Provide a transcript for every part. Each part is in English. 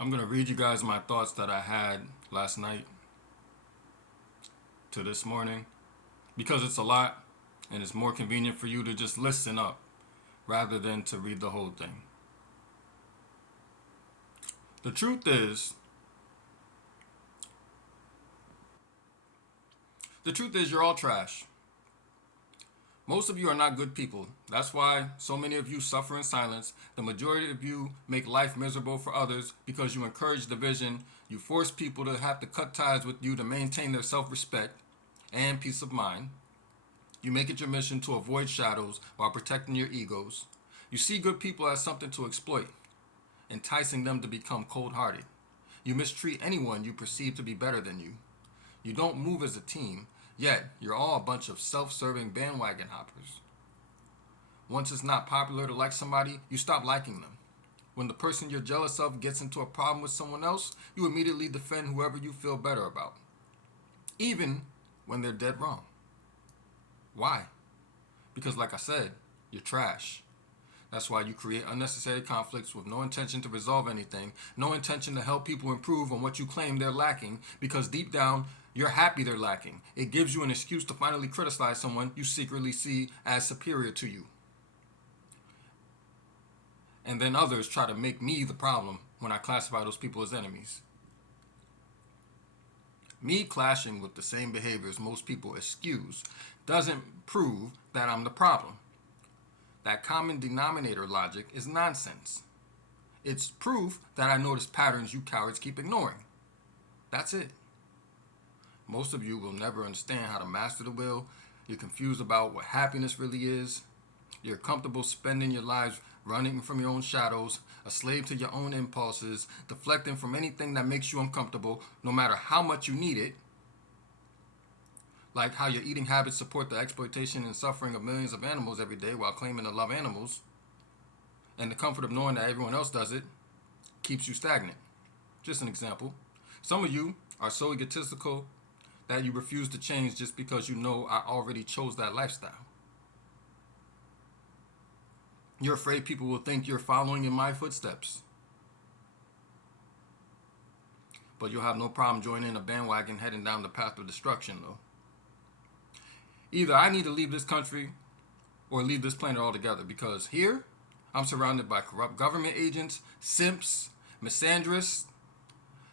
I'm going to read you guys my thoughts that I had last night to this morning because it's a lot and it's more convenient for you to just listen up rather than to read the whole thing. The truth is, you're all trash. Most of you are not good people. That's why so many of you suffer in silence. The majority of you make life miserable for others because you encourage division. You force people to have to cut ties with you to maintain their self-respect and peace of mind. You make it your mission to avoid shadows while protecting your egos. You see good people as something to exploit, enticing them to become cold-hearted. You mistreat anyone you perceive to be better than you. You don't move as a team, yet you're all a bunch of self-serving bandwagon hoppers. Once it's not popular to like somebody, you stop liking them. When the person you're jealous of gets into a problem with someone else, you immediately defend whoever you feel better about, even when they're dead wrong. Why? Because like I said, you're trash. That's why you create unnecessary conflicts with no intention to resolve anything, no intention to help people improve on what you claim they're lacking, because deep down, you're happy they're lacking. It gives you an excuse to finally criticize someone you secretly see as superior to you. And then others try to make me the problem when I classify those people as enemies. Me clashing with the same behaviors most people excuse doesn't prove that I'm the problem. That common denominator logic is nonsense. It's proof that I notice patterns you cowards keep ignoring. That's it. Most of you will never understand how to master the will. You're confused about what happiness really is. You're comfortable spending your lives running from your own shadows, a slave to your own impulses, deflecting from anything that makes you uncomfortable, no matter how much you need it. Like how your eating habits support the exploitation and suffering of millions of animals every day while claiming to love animals. And the comfort of knowing that everyone else does it keeps you stagnant. Just an example. Some of you are so egotistical that you refuse to change just because you know I already chose that lifestyle. You're afraid people will think you're following in my footsteps. But you'll have no problem joining a bandwagon heading down the path of destruction, though. Either I need to leave this country or leave this planet altogether, because here I'm surrounded by corrupt government agents, simps, misandrists,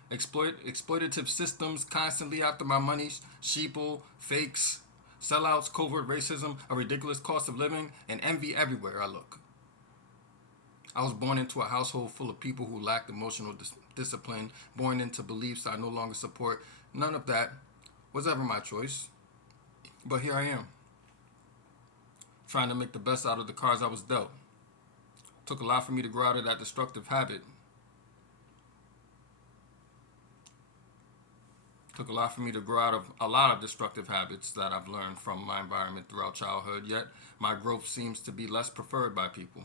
exploitative systems constantly after my money, sheeple, fakes, sellouts, covert racism, a ridiculous cost of living, and envy everywhere I look. I was born into a household full of people who lacked emotional discipline, born into beliefs I no longer support. None of that was ever my choice. But here I am, trying to make the best out of the cards I was dealt. Took a lot for me to grow out of that destructive habit. Took a lot for me to grow out of a lot of destructive habits that I've learned from my environment throughout childhood, yet my growth seems to be less preferred by people.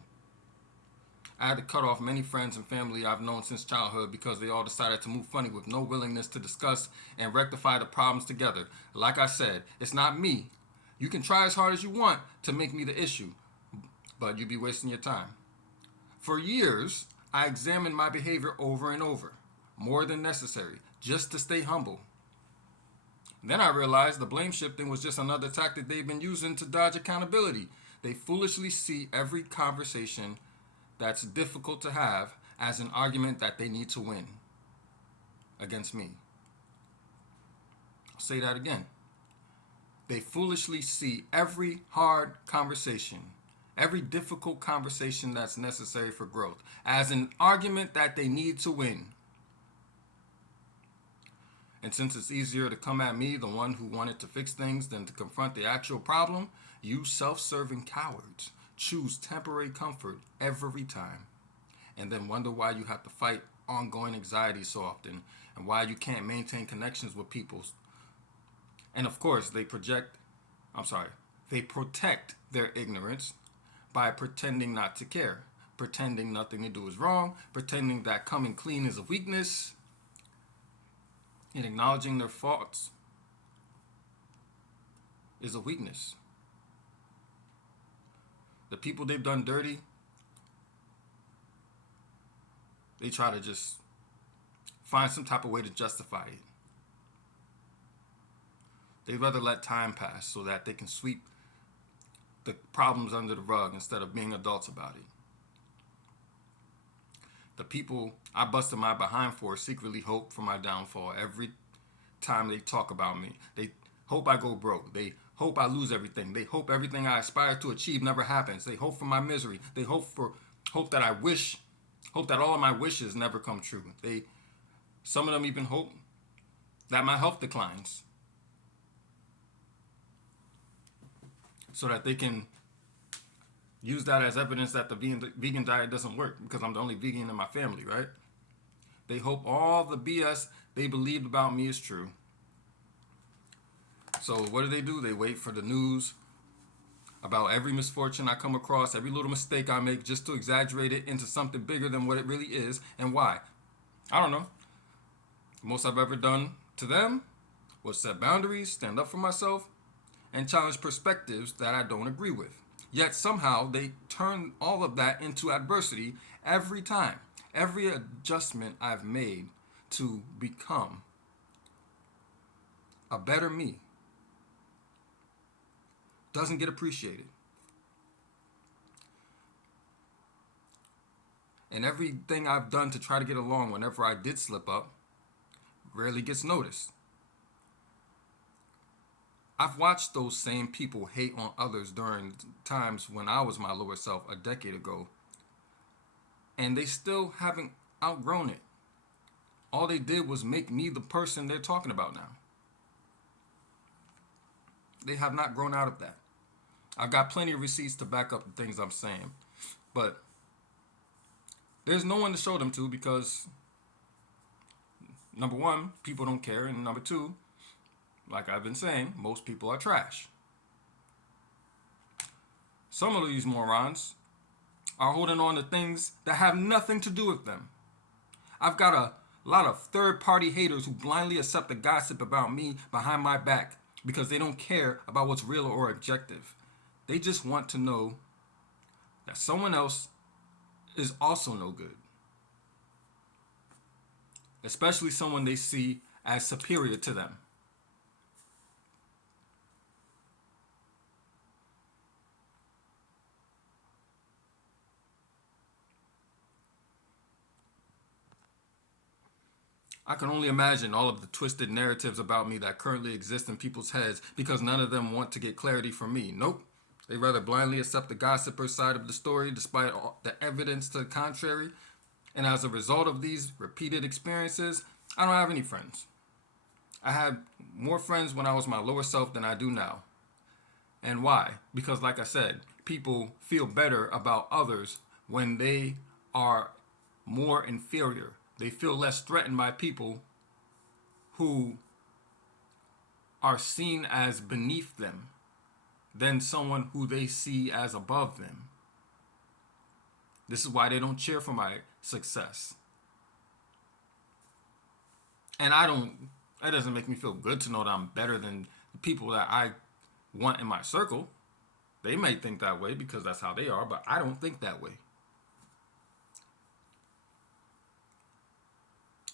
I had to cut off many friends and family I've known since childhood because they all decided to move funny with no willingness to discuss and rectify the problems together. Like I said, it's not me. You can try as hard as you want to make me the issue, but you'd be wasting your time. For years, I examined my behavior over and over, more than necessary, just to stay humble. Then I realized the blame shifting was just another tactic they've been using to dodge accountability. They foolishly see every conversation that's difficult to have as an argument that they need to win against me. I'll say that again. They foolishly see every hard conversation, every difficult conversation that's necessary for growth, as an argument that they need to win. And since it's easier to come at me, the one who wanted to fix things, than to confront the actual problem, you self-serving cowards choose temporary comfort every time, and then wonder why you have to fight ongoing anxiety so often, and why you can't maintain connections with people. And of course, they protect their ignorance by pretending not to care, pretending nothing to do is wrong, pretending that coming clean is a weakness, and acknowledging their faults is a weakness. The people they've done dirty, they try to just find some type of way to justify it. They'd rather let time pass so that they can sweep the problems under the rug instead of being adults about it. The people I busted my behind for secretly hope for my downfall every time they talk about me. They hope I go broke. They hope I lose everything. They hope everything I aspire to achieve never happens. They hope for my misery. They hope that all of my wishes never come true. Some of them even hope that my health declines so that they can use that as evidence that the vegan diet doesn't work because I'm the only vegan in my family, right? They hope all the BS they believed about me is true. So what do? They wait for the news about every misfortune I come across, every little mistake I make, just to exaggerate it into something bigger than what it really is. And why? I don't know. The most I've ever done to them was set boundaries, stand up for myself, and challenge perspectives that I don't agree with. Yet somehow they turn all of that into adversity every time. Every adjustment I've made to become a better me doesn't get appreciated. And everything I've done to try to get along whenever I did slip up rarely gets noticed. I've watched those same people hate on others during times when I was my lower self a decade ago, and they still haven't outgrown it. All they did was make me the person they're talking about now. They have not grown out of that. I've got plenty of receipts to back up the things I'm saying, but there's no one to show them to because, number one, people don't care, and number two, like I've been saying, most people are trash. Some of these morons are holding on to things that have nothing to do with them. I've got a lot of third-party haters who blindly accept the gossip about me behind my back because they don't care about what's real or objective. They just want to know that someone else is also no good. Especially someone they see as superior to them. I can only imagine all of the twisted narratives about me that currently exist in people's heads because none of them want to get clarity from me. Nope. They rather blindly accept the gossiper side of the story despite all the evidence to the contrary. And as a result of these repeated experiences, I don't have any friends. I had more friends when I was my lower self than I do now. And why? Because like I said, people feel better about others when they are more inferior. They feel less threatened by people who are seen as beneath them than someone who they see as above them. This is why they don't cheer for my success. And that doesn't make me feel good to know that I'm better than the people that I want in my circle. They may think that way because that's how they are, but I don't think that way.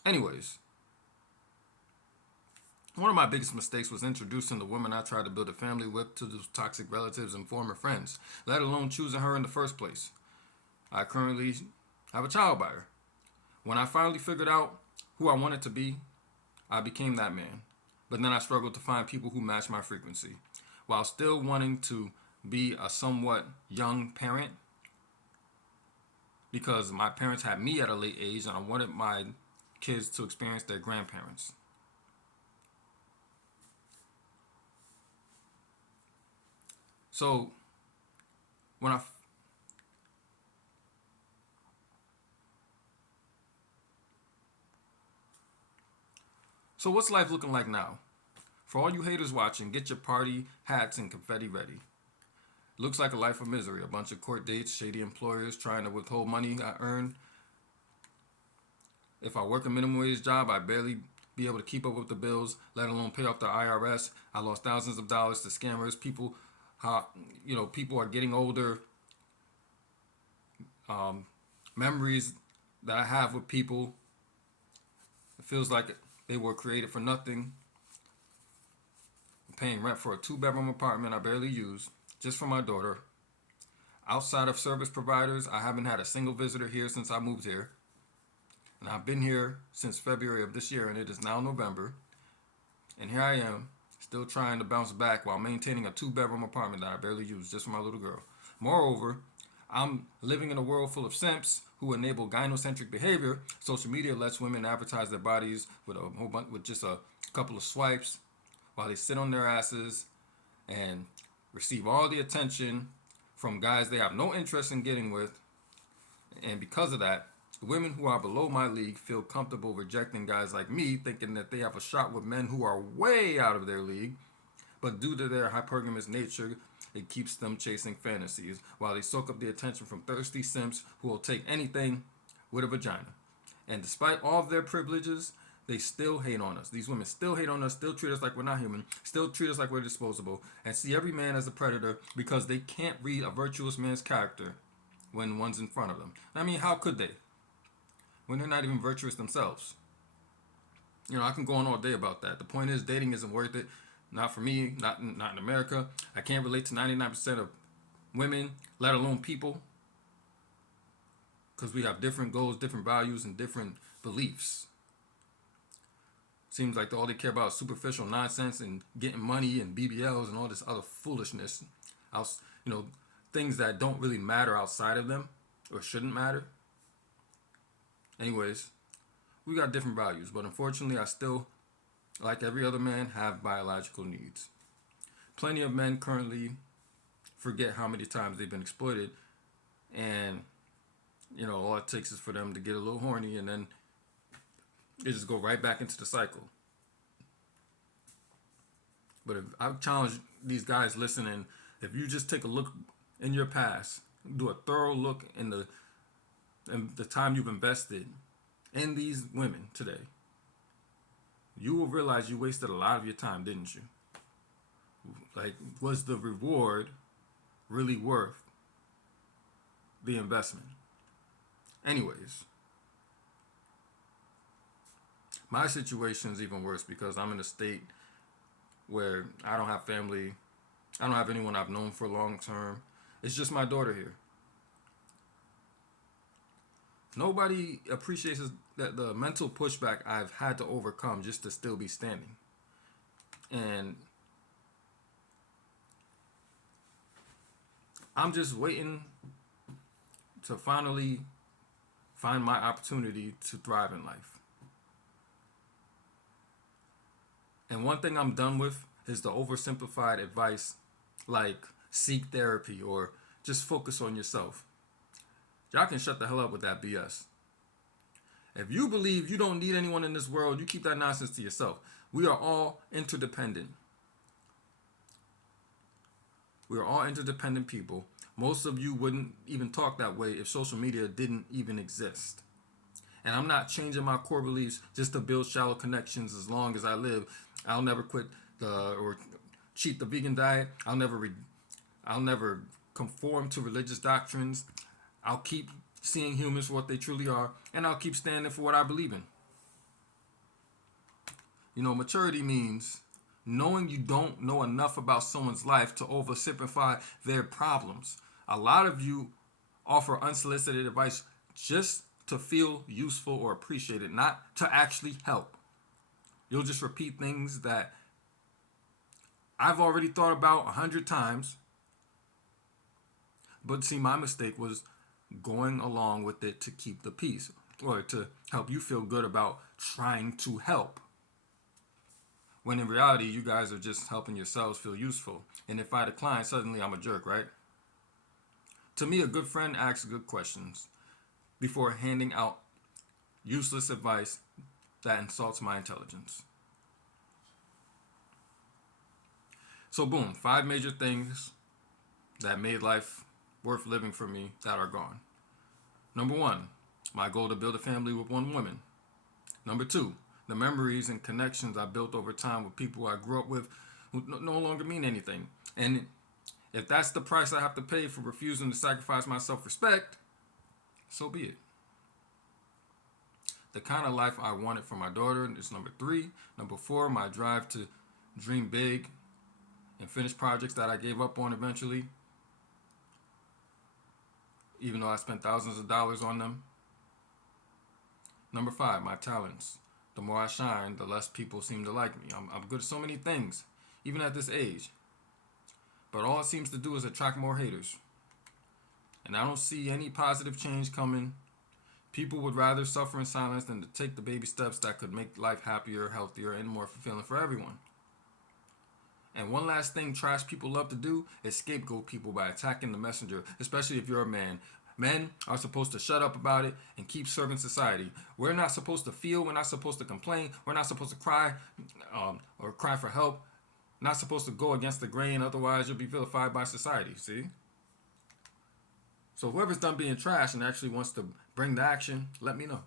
Anyways, one of my biggest mistakes was introducing the woman I tried to build a family with to those toxic relatives and former friends, let alone choosing her in the first place. I currently have a child by her. When I finally figured out who I wanted to be, I became that man. But then I struggled to find people who match my frequency. While still wanting to be a somewhat young parent, because my parents had me at a late age and I wanted my kids to experience their grandparents. So when I So what's life looking like now? For all you haters watching, get your party hats and confetti ready. Looks like a life of misery. A bunch of court dates, shady employers trying to withhold money I earned. If I work a minimum wage job, I barely be able to keep up with the bills, let alone pay off the IRS. I lost thousands of dollars to scammers. People are getting older. Memories that I have with people, feels like they were created for nothing. I'm paying rent for a 2-bedroom apartment I barely use, just for my daughter. Outside of service providers, I haven't had a single visitor here since I moved here. And I've been here since February of this year, and it is now November. And here I am, still trying to bounce back while maintaining a 2-bedroom apartment that I barely use just for my little girl. Moreover, I'm living in a world full of simps who enable gynocentric behavior. Social media lets women advertise their bodies with a whole bunch, with just a couple of swipes, while they sit on their asses and receive all the attention from guys they have no interest in getting with. And because of that, women who are below my league feel comfortable rejecting guys like me, thinking that they have a shot with men who are way out of their league. But due to their hypergamous nature, it keeps them chasing fantasies while they soak up the attention from thirsty simps who will take anything with a vagina. And despite all of their privileges, they still hate on us. These women still hate on us, still treat us like we're not human, still treat us like we're disposable, and see every man as a predator because they can't read a virtuous man's character when one's in front of them. I mean, how could they? When they're not even virtuous themselves. I can go on all day about that. The point is, dating isn't worth it. Not for me, not in America. I can't relate to 99% of women, let alone people, because we have different goals, different values, and different beliefs. Seems like all they care about is superficial nonsense and getting money and BBLs and all this other foolishness. Things that don't really matter outside of them or shouldn't matter. Anyways, we got different values, but unfortunately I still, like every other man, have biological needs. Plenty of men currently forget how many times they've been exploited, and all it takes is for them to get a little horny, and then they just go right back into the cycle. But if I challenge these guys listening, if you just take a look in your past, do a thorough look in the time you've invested in these women today, you will realize you wasted a lot of your time, didn't you? Like, was the reward really worth the investment? Anyways, my situation is even worse because I'm in a state where I don't have family. I don't have anyone I've known for long term. It's just my daughter here. Nobody appreciates the mental pushback I've had to overcome just to still be standing. And I'm just waiting to finally find my opportunity to thrive in life. And one thing I'm done with is the oversimplified advice like seek therapy or just focus on yourself. Y'all can shut the hell up with that BS. If you believe you don't need anyone in this world, you keep that nonsense to yourself. We are all interdependent. We are all interdependent people. Most of you wouldn't even talk that way if social media didn't even exist. And I'm not changing my core beliefs just to build shallow connections as long as I live. I'll never quit or cheat the vegan diet. I'll never conform to religious doctrines. I'll keep seeing humans for what they truly are, and I'll keep standing for what I believe in. Maturity means knowing you don't know enough about someone's life to oversimplify their problems. A lot of you offer unsolicited advice just to feel useful or appreciated, not to actually help. You'll just repeat things that I've already thought about 100 times. But see, my mistake was going along with it to keep the peace or to help you feel good about trying to help. When in reality, you guys are just helping yourselves feel useful. And if I decline, suddenly I'm a jerk, right? To me, a good friend asks good questions before handing out useless advice that insults my intelligence. So boom, 5 major things that made life worth living for me that are gone. Number 1, my goal to build a family with one woman. Number 2, the memories and connections I built over time with people I grew up with who no longer mean anything. And if that's the price I have to pay for refusing to sacrifice my self-respect, so be it. The kind of life I wanted for my daughter is number 3. Number 4, my drive to dream big and finish projects that I gave up on eventually, even though I spent thousands of dollars on them. Number 5, my talents. The more I shine, the less people seem to like me. I'm good at so many things, even at this age. But all it seems to do is attract more haters. And I don't see any positive change coming. People would rather suffer in silence than to take the baby steps that could make life happier, healthier, and more fulfilling for everyone. And one last thing trash people love to do is scapegoat people by attacking the messenger, especially if you're a man. Men are supposed to shut up about it and keep serving society. We're not supposed to feel. We're not supposed to complain. We're not supposed to cry or cry for help. Not supposed to go against the grain. Otherwise, you'll be vilified by society. See? So whoever's done being trash and actually wants to bring the action, let me know.